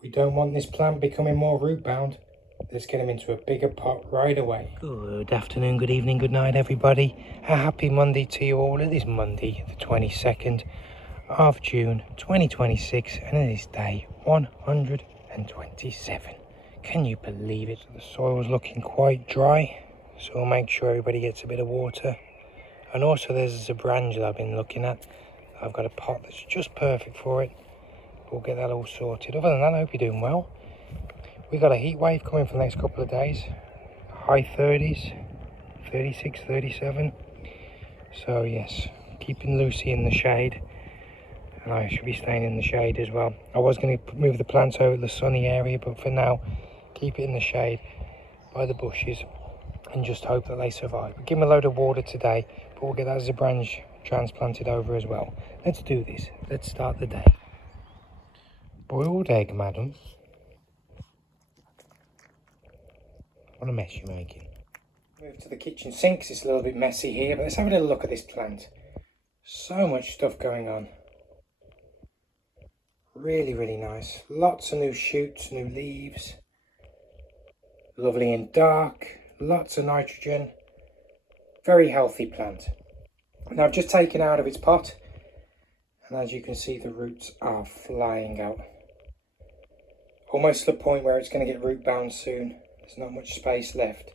We don't want this plant becoming more root bound. Let's get him into a bigger pot right away. Good afternoon, good evening, good night everybody. A happy Monday to you all. It is Monday the 22nd of June 2026 and it is day 127. Can you believe it? The soil's looking quite dry, so we'll make sure everybody gets a bit of water. And also there's a branch that I've been looking at. I've got a pot that's just perfect for it. We'll get that all sorted. Other than that, I hope you're doing well. We've got a heat wave coming for the next couple of days. High 30s, 36, 37. So yes, keeping Lucy in the shade. And I should be staying in the shade as well. I was going to move the plants over to the sunny area, but for now, keep it in the shade by the bushes and just hope that they survive. We'll give them a load of water today, but we'll get that as a branch transplanted over as well. Let's do this. Let's start the day. Boiled egg, madam. What a mess you're making. Move to the kitchen sink 'cause it's a little bit messy here, but let's have a little look at this plant. So much stuff going on. Really, really nice. Lots of new shoots, new leaves. Lovely and dark. Lots of nitrogen. Very healthy plant. Now I've just taken out of its pot, and as you can see, the roots are flying out. Almost to the point where it's going to get root bound soon. There's not much space left.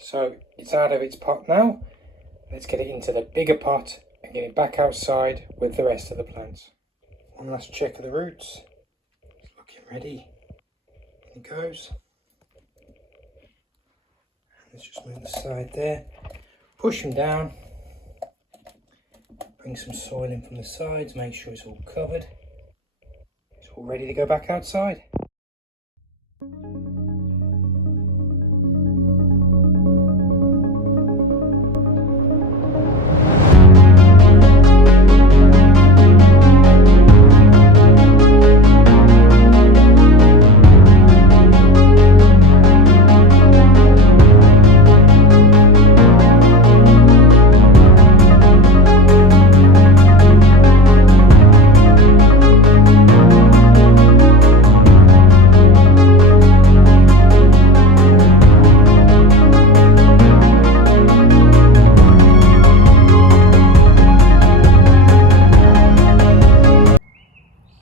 So it's out of its pot now. Let's get it into the bigger pot and get it back outside with the rest of the plants. One last check of the roots. It's looking ready. In it goes. Let's just move the side there. Push them down. Bring some soil in from the sides. Make sure it's all covered. It's all ready to go back outside.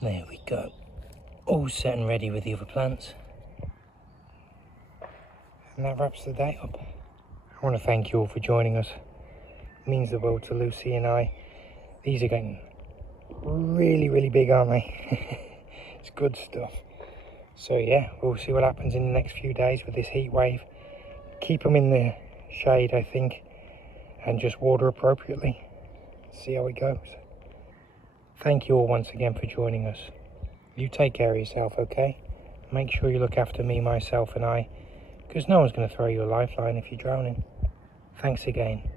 There we go, all set and ready with the other plants. And that wraps the day up. I want to thank you all for joining us. It means the world to Lucy and I. These are getting really, really big, aren't they? It's good stuff. So yeah, we'll see what happens in the next few days with this heat wave. Keep them in the shade, I think, and just water appropriately. See how it goes. Thank you all once again for joining us. You take care of yourself, okay? Make sure you look after me, myself and I, because no one's going to throw you a lifeline if you're drowning. Thanks again.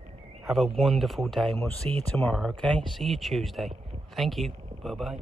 Have a wonderful day and we'll see you tomorrow, okay? See you Tuesday. Thank you. Bye-bye.